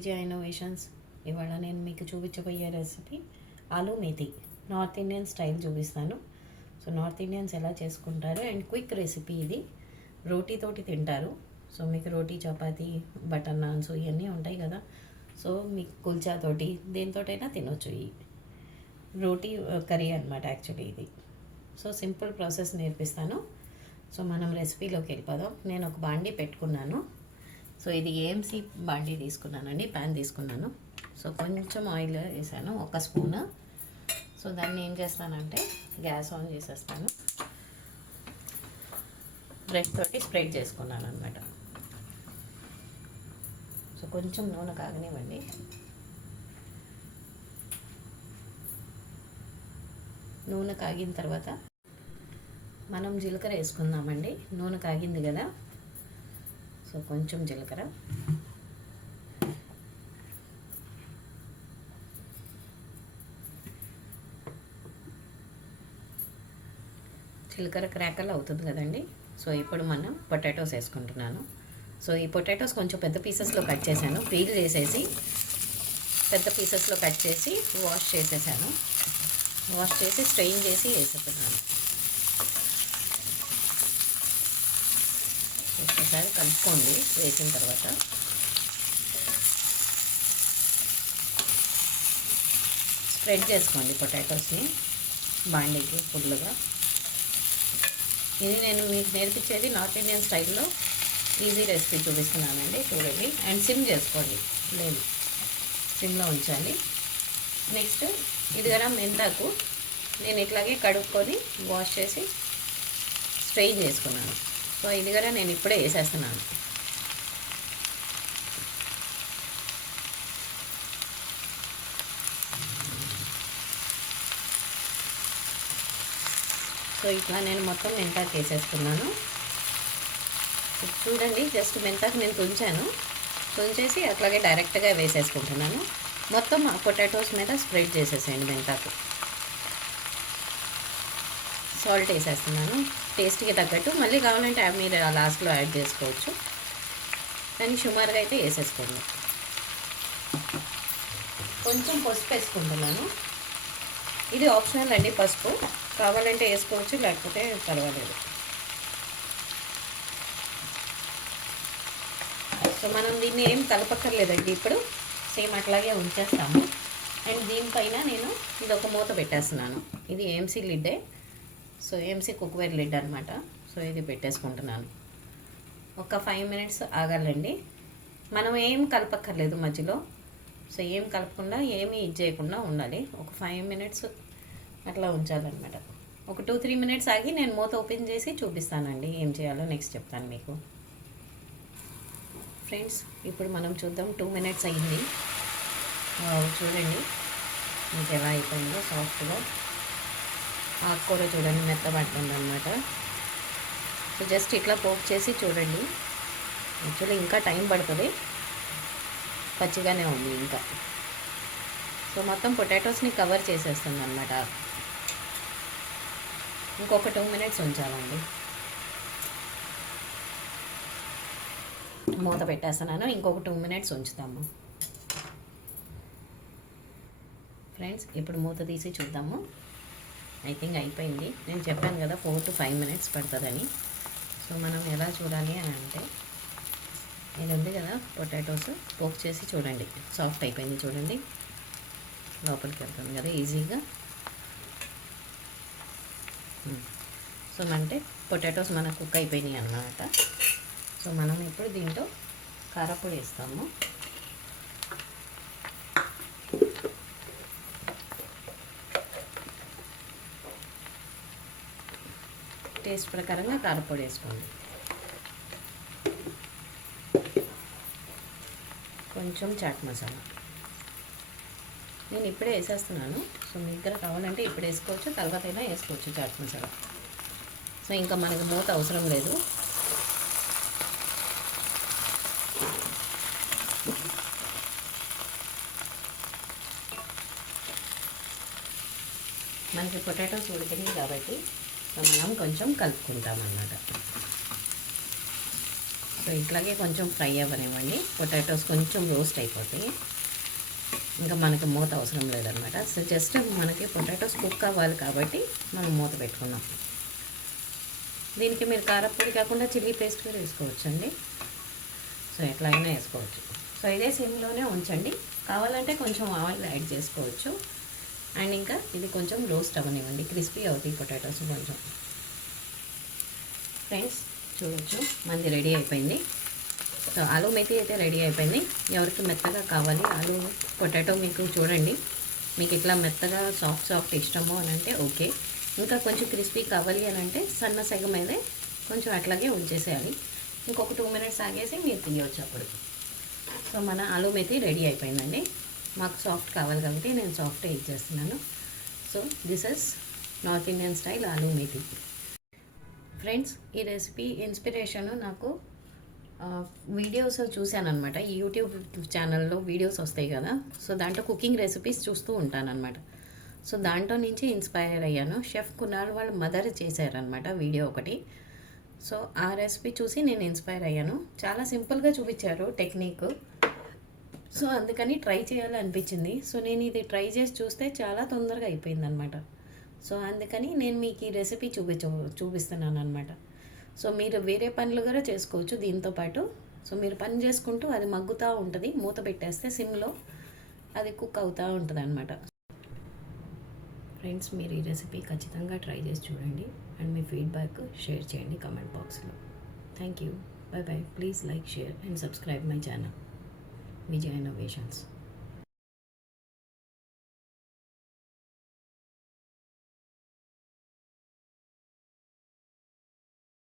విజయ innovations. ఇవాళ నేను మీకు చూపించబోయే recipe aloo methi north Indian style చూపిస్తాను. సో నార్త్ ఇండియన్స్ ఎలా చేసుకుంటారు అండ్ క్విక్ రెసిపీ ఇది. రోటీతోటి తింటారు. సో మీకు రోటీ చపాతీ బటర్ నాన్స్ ఇవన్నీ ఉంటాయి కదా. సో మీకు కుల్చాతోటి దేనితోటైనా తినొచ్చు. ఈ రోటీ కర్రీ అనమాట యాక్చువల్లీ ఇది. సో సింపుల్ ప్రాసెస్ నేర్పిస్తాను. సో మనం రెసిపీలోకి వెళ్ళిపోదాం. నేను ఒక బాండీ పెట్టుకున్నాను. సో ఇది ఏఎంసీ బాండీ తీసుకున్నానండి, ప్యాన్ తీసుకున్నాను. సో కొంచెం ఆయిల్ వేసాను, 1 స్పూన్. సో దాన్ని ఏం చేస్తానంటే గ్యాస్ ఆన్ చేసేస్తాను. బ్రష్ తోటి స్ప్రెడ్ చేసుకున్నాను అనమాట. సో కొంచెం నూనె కాగనివ్వండి. నూనె కాగిన తర్వాత మనం జీలకర్ర వేసుకుందామండి. నూనె కాగింది కదా. సో కొంచెం జీలకర్ర, జీలకర్ర క్రాకర్లు అవుతుంది కదండి. సో ఇప్పుడు మనం పొటాటోస్ వేసుకుంటున్నాను. సో ఈ పొటాటోస్ కొంచెం పెద్ద పీసెస్లో కట్ చేశాను. పీల్ చేసేసి పెద్ద పీసెస్లో కట్ చేసి వాష్ చేసేసాను. వాష్ చేసి స్ట్రెయిన్ చేసి వేసేస్తున్నాను. ఒకసారి కలుపుకోండి. వేసిన తర్వాత స్ప్రెడ్ చేసుకోండి పొటాటోస్ని బాండీకి ఫుల్గా. ఇది నేను మీకు నేర్పించేది నార్త్ ఇండియన్ స్టైల్లో ఈజీ రెసిపీ చూపిస్తున్నానండి, చూడండి. అండ్ సిమ్ చేసుకోండి, లేదు సిమ్లో ఉంచండి. నెక్స్ట్ ఇది కదా మెంతాకు. నేను ఇట్లాగే కడుక్కొని వాష్ చేసి స్ట్రెయిన్ చేసుకున్నాను. సో ఇది కూడా నేను ఇప్పుడే వేసేస్తున్నాను. సో ఇట్లా నేను మొత్తం మెంతాకు వేసేస్తున్నాను. చూడండి, జస్ట్ మెంతాకు నేను తుంచాను. తుంచేసి అట్లాగే డైరెక్ట్గా వేసేసుకుంటున్నాను. మొత్తం ఆ పొటాటోస్ మీద స్ప్రెడ్ చేసేసేయండి మెంతాకు. సాల్ట్ వేసేస్తున్నాను టేస్ట్కి తగ్గట్టు. మళ్ళీ కావాలంటే మీరు లాస్ట్లో యాడ్ చేసుకోవచ్చు, కానీ సుమారుగా అయితే వేసేసుకోండి. కొంచెం పసుపు వేసుకుంటున్నాను. ఇది ఆప్షనల్ అండి, పసుపు కావాలంటే వేసుకోవచ్చు, లేకపోతే పర్వాలేదు. సో మనం దీన్ని ఏం కలపక్కర్లేదండి. ఇప్పుడు సేమ్ అట్లాగే ఉంచేస్తాము. అండ్ దీనిపైన నేను ఇది ఒక మూత పెట్టేస్తున్నాను. ఇది ఏఎంసీ లిడ్డే. సో ఏఎంసీ కుక్వేర్ లిడ్ అనమాట. సో ఇది పెట్టేసుకుంటున్నాను. ఒక 5 మినిట్స్ ఆగాలండి. మనం ఏం కలపక్కర్లేదు మధ్యలో. సో ఏం కలపకుండా ఏమీ ఇది చేయకుండా ఉండాలి. ఒక 5 మినిట్స్ అట్లా ఉంచాలన్నమాట. ఒక 2-3 మినిట్స్ ఆగి నేను మూత ఓపెన్ చేసి చూపిస్తానండి ఏం చేయాలో. నెక్స్ట్ చెప్తాను మీకు. ఫ్రెండ్స్ ఇప్పుడు మనం చూద్దాం. 2 మినిట్స్ అయ్యింది. చూడండి మీకు ఎలా అయిపోయిందో సాఫ్ట్గా. ఆకుకూర చూడండి మెత్తబడుతుంది అనమాట. సో జస్ట్ ఇట్లా పోక్ చేసి చూడండి. యాక్చువల్లీ ఇంకా టైం పడుతుంది, పచ్చిగానే ఉంది ఇంకా. సో మొత్తం పొటాటోస్ని కవర్ చేసేస్తుంది అనమాట. ఇంకొక 2 మినిట్స్ ఉంచాలండి. మూత పెట్టేస్తున్నాను. ఇంకొక 2 మినిట్స్ ఉంచుతాము. ఫ్రెండ్స్ ఇప్పుడు మూత తీసి చూద్దాము. ఐ థింక్ అయిపోయింది. నేను చెప్పాను కదా 4 to 5 మినిట్స్ పడుతుందని. సో మనం ఎలా చూడాలి అని అంటే, ఇది ఉంది కదా పొటాటోస్, పోక్ చేసి చూడండి సాఫ్ట్ అయిపోయింది. చూడండి లోపలికి వెళ్తుంది కదా ఈజీగా. సో అంటే పొటాటోస్ మనకు కుక్ అయిపోయినాయి అన్నమాట. సో మనం ఇప్పుడు దీంట్లో కారపొడి వేస్తాము. టేస్ట్ ప్రకారంగా కారపొడి వేసుకోండి. కొంచెం చాట్ మసాలా నేను ఇప్పుడే వేసేస్తున్నాను. సో మీ దగ్గర కావాలంటే ఇప్పుడు వేసుకోవచ్చు, తర్వాత అయినా వేసుకోవచ్చు చాట్ మసాలా. సో ఇంకా మనకి మూత అవసరం లేదు. మనకి పొటాటోస్ ఉడికినాయి కాబట్టి మనం కొంచెం కలుపుకుంటాం అన్నమాట. సో ఇట్లాగే కొంచెం ఫ్రై అవ్వనివ్వండి. పొటాటోస్ కొంచెం రోస్ట్ అయిపోతాయి, ఇంకా మనకి మూత అవసరం లేదనమాట. సో జస్ట్ మనకి పొటాటోస్ కుక్ అవ్వాలి కాబట్టి మనం మూత పెట్టుకున్నాం. దీనికి మీరు కారపొడి కాకుండా చిల్లీ పేస్ట్ కూడా వేసుకోవచ్చండి. సో ఎట్లయినా వేసుకోవచ్చు. సో ఇదే సిమ్లోనే ఉంచండి. కావాలంటే కొంచెం ఆయిల్ యాడ్ చేసుకోవచ్చు. అండ్ ఇంకా ఇది కొంచెం రోస్ట్ అవ్వనివ్వండి, క్రిస్పీ అవుతాయి పొటాటోస్ కొంచెం. ఫ్రెండ్స్ చూడొచ్చు మనది రెడీ అయిపోయింది. సో ఆలూ మెతి అయితే రెడీ అయిపోయింది. ఎవరికి మెత్తగా కావాలి ఆలూ పొటాటో మీకు చూడండి, మీకు ఇట్లా మెత్తగా సాఫ్ట్ ఇష్టమో అని అంటే ఓకే. ఇంకా కొంచెం క్రిస్పీ కావాలి అని అంటే సన్న సగం అయితే కొంచెం అట్లాగే ఉంచేసేయాలి. ఇంకొక 2 మినిట్స్ ఆగేసి మీరు తీయవచ్చు అప్పుడు. సో మన ఆలూ మెతి రెడీ అయిపోయిందండి. మాకు సాఫ్ట్ కావాలి కాబట్టి నేను సాఫ్ట్ ఇచ్చేస్తున్నాను. So this is north Indian style aloo methi. Friends ఈ రెసిపీ ఇన్స్పిరేషను నాకు వీడియోస్ చూశానమాట. ఈ యూట్యూబ్ ఛానల్లో వీడియోస్ వస్తాయి కదా, సో దాంట్లో కుకింగ్ రెసిపీస్ చూస్తూ ఉంటానన్నమాట. సో దాంట్లో నుంచి ఇన్స్పైర్ అయ్యాను. షెఫ్ కునాల్ వాళ్ళ మదర్ చేశారనమాట వీడియో ఒకటి. సో ఆ రెసిపీ చూసి నేను ఇన్స్పైర్ అయ్యాను. చాలా సింపుల్గా చూపించారు టెక్నిక్. సో అందుకని ట్రై చేయాలనిపించింది. సో నేను ఇది ట్రై చేసి చూస్తే చాలా తొందరగా అయిపోయిందనమాట. సో అందుకని నేను మీకు ఈ రెసిపీ చూపిస్తున్నాను అనమాట. సో మీరు వేరే పనులు కూడా చేసుకోవచ్చు దీంతోపాటు. సో మీరు పని చేసుకుంటూ అది మగ్గుతూ ఉంటుంది, మూత పెట్టేస్తే సిమ్లో అది కుక్ అవుతూ ఉంటుంది అనమాట. ఫ్రెండ్స్ మీరు ఈ రెసిపీ ఖచ్చితంగా ట్రై చేసి చూడండి అండ్ మీ ఫీడ్బ్యాక్ షేర్ చేయండి కామెంట్ బాక్స్లో. Thank you. By by. Please like, share and subscribe my channel Vijaya innovations.